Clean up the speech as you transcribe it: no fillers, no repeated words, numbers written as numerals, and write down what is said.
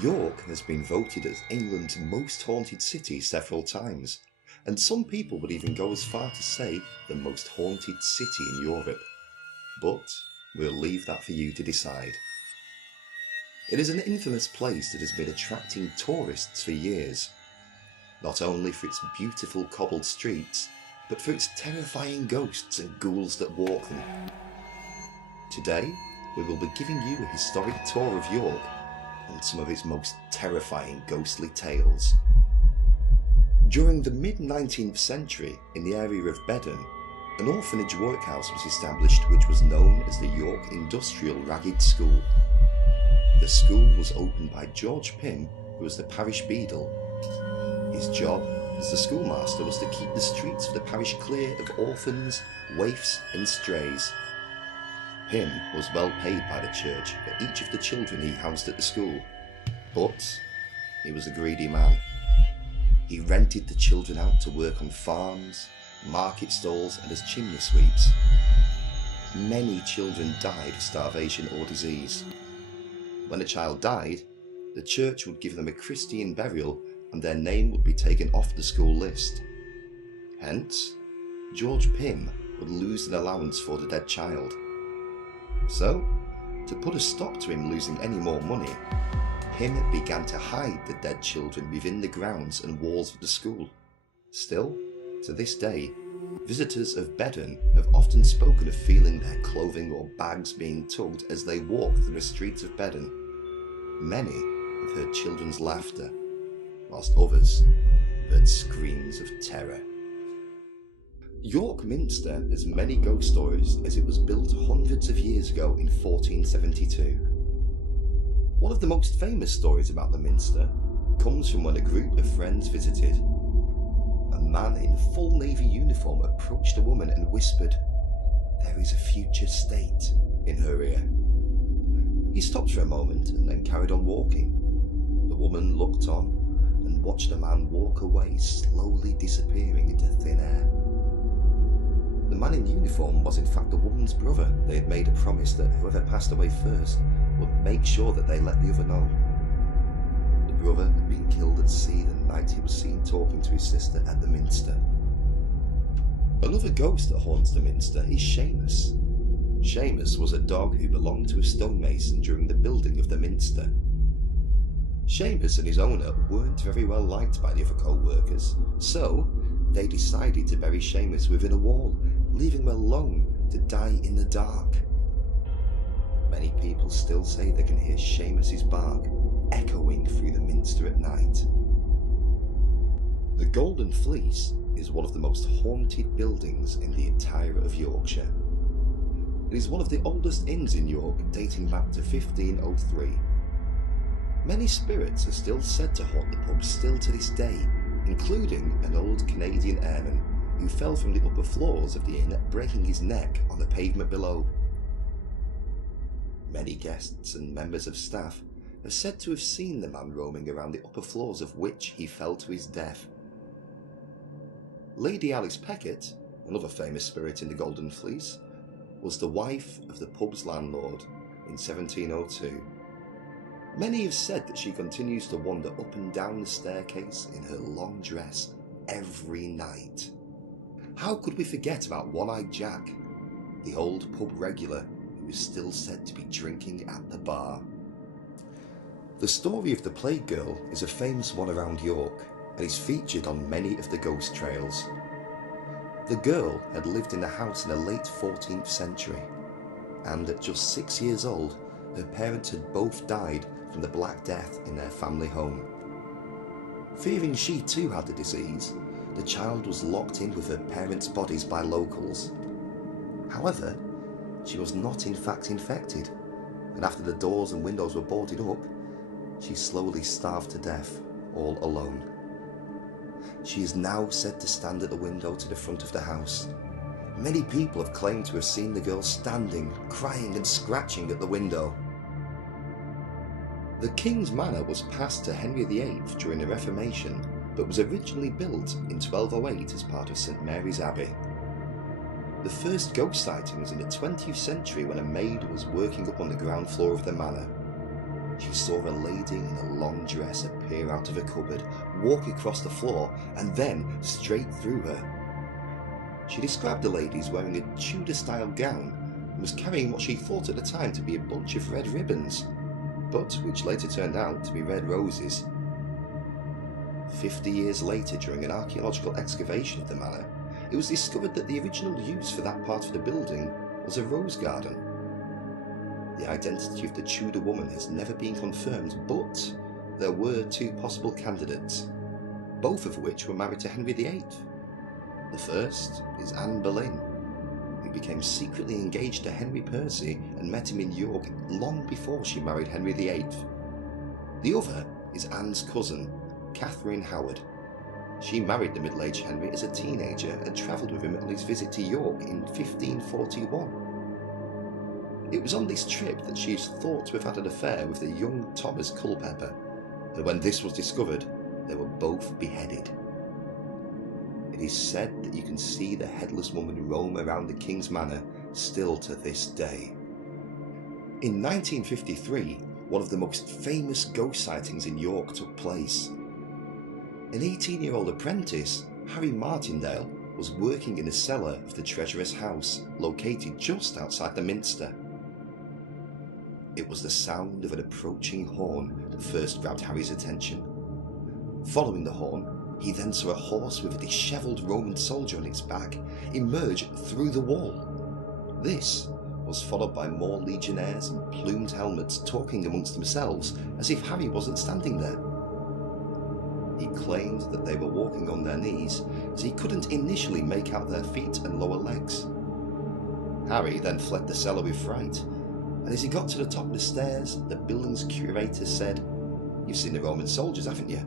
York has been voted as England's most haunted city several times, and some people would even go as far to say the most haunted city in Europe. But we'll leave that for you to decide. It is an infamous place that has been attracting tourists for years, not only for its beautiful cobbled streets, but for its terrifying ghosts and ghouls that walk them. Today, we will be giving you a historic tour of York and some of its most terrifying ghostly tales. During the mid-19th century, in the area of Bedden, an orphanage workhouse was established which was known as the York Industrial Ragged School. The school was opened by George Pym, who was the parish beadle. His job as the schoolmaster was to keep the streets of the parish clear of orphans, waifs and strays. Pym was well paid by the church for each of the children he housed at the school, but he was a greedy man. He rented the children out to work on farms, market stalls and as chimney sweeps. Many children died of starvation or disease. When a child died, the church would give them a Christian burial and their name would be taken off the school list. Hence, George Pym would lose an allowance for the dead child. So, to put a stop to him losing any more money, Pym began to hide the dead children within the grounds and walls of the school. Still, to this day, visitors of Bedden have often spoken of feeling their clothing or bags being tugged as they walk through the streets of Bedden. Many have heard children's laughter, whilst others heard screams of terror. York Minster has many ghost stories as it was built hundreds of years ago in 1472. One of the most famous stories about the Minster comes from when a group of friends visited. A man in full navy uniform approached a woman and whispered, "There is a future state," in her ear. He stopped for a moment and then carried on walking. The woman looked on and watched the man walk away, slowly disappearing into thin air. The man in uniform was in fact the woman's brother. They had made a promise that whoever passed away first would make sure that they let the other know. The brother had been killed at sea the night he was seen talking to his sister at the Minster. Another ghost that haunts the Minster is Seamus. Seamus was a dog who belonged to a stonemason during the building of the Minster. Seamus and his owner weren't very well liked by the other co-workers, so they decided to bury Seamus within a wall, leaving him alone to die in the dark. Many people still say they can hear Seamus's bark echoing through the Minster at night. The Golden Fleece is one of the most haunted buildings in the entire of Yorkshire. It is one of the oldest inns in York, dating back to 1503. Many spirits are still said to haunt the pub still to this day, including an old Canadian airman who fell from the upper floors of the inn, breaking his neck on the pavement below. Many guests and members of staff are said to have seen the man roaming around the upper floors of which he fell to his death. Lady Alice Peckett, another famous spirit in the Golden Fleece, was the wife of the pub's landlord in 1702. Many have said that she continues to wander up and down the staircase in her long dress every night. How could we forget about One-Eyed Jack, the old pub regular who is still said to be drinking at the bar? The story of the Plague Girl is a famous one around York and is featured on many of the ghost trails. The girl had lived in the house in the late 14th century, and at just 6 years old, her parents had both died from the Black Death in their family home. Fearing she too had the disease, the child was locked in with her parents' bodies by locals. However, she was not in fact infected, and after the doors and windows were boarded up, she slowly starved to death, all alone. She is now said to stand at the window to the front of the house. Many people have claimed to have seen the girl standing, crying and scratching at the window. The King's Manor was passed to Henry VIII during the Reformation, but was originally built in 1208 as part of St Mary's Abbey. The first ghost sighting was in the 20th century when a maid was working up on the ground floor of the manor. she saw a lady in a long dress appear out of a cupboard, walk across the floor, and then straight through her. She described the lady as wearing a Tudor-style gown and was carrying what she thought at the time to be a bunch of red ribbons, but which later turned out to be red roses. 50 years later, during an archaeological excavation of the manor, it was discovered that the original use for that part of the building was a rose garden. The identity of the Tudor woman has never been confirmed, but there were two possible candidates, both of which were married to Henry VIII. The first is Anne Boleyn, who became secretly engaged to Henry Percy and met him in York long before she married Henry VIII. The other is Anne's cousin, Catherine Howard. She married the middle-aged Henry as a teenager and travelled with him on his visit to York in 1541. It was on this trip that she is thought to have had an affair with the young Thomas Culpeper, and when this was discovered, they were both beheaded. It is said that you can see the headless woman roam around the King's Manor still to this day. In 1953, one of the most famous ghost sightings in York took place. An 18-year-old apprentice, Harry Martindale, was working in a cellar of the Treasurer's house, located just outside the Minster. It was the sound of an approaching horn that first grabbed Harry's attention. Following the horn, he then saw a horse with a dishevelled Roman soldier on its back emerge through the wall. This was followed by more legionnaires in plumed helmets talking amongst themselves as if Harry wasn't standing there. He claimed that they were walking on their knees, as he couldn't initially make out their feet and lower legs. Harry then fled the cellar with fright, and as he got to the top of the stairs, the building's curator said, "You've seen the Roman soldiers, haven't you?"